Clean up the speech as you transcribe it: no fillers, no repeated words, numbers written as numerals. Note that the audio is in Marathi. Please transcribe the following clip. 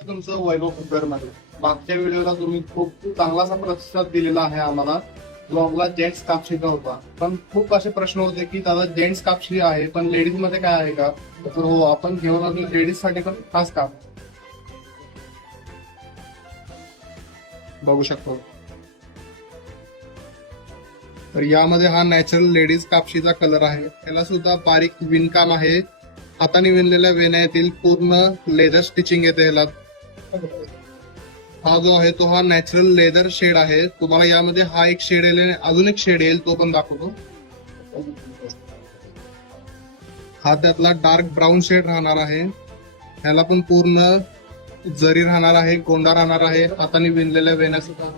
तुमचं वैभव कुकर मध्ये मागच्या व्हिडिओला तुम्ही खूप चांगलासा प्रतिसाद दिलेला आहे आम्हाला. ब्लॉगला जेंट्स कापशीचा होता, पण खूप असे प्रश्न होते की दादा जेंट्स कापशी आहे पण लेडीज मध्ये काय आहे का? तर हो, आपण घेऊन आलो लेडीज साठी पण खास काम बघू शकतो. तर यामध्ये हा नॅचरल लेडीज कापशीचा कलर आहे. त्याला सुद्धा बारीक विणकाम आहे. हाताने विणलेल्या वेण्या येतील. पूर्ण लेदर स्टिचिंग येते ह्याला. हा जो आहे तो हा नॅचरल लेदर शेड आहे. तुम्हाला यामध्ये हा एक शेड येईल, अजून एक शेड येईल, तो पण दाखवतो. हा त्यातला डार्क ब्राऊन शेड राहणार आहे. ह्याला पण पूर्ण जरी राहणार आहे, गोंडा राहणार आहे, हाताने विणलेल्या वेण्या सुद्धा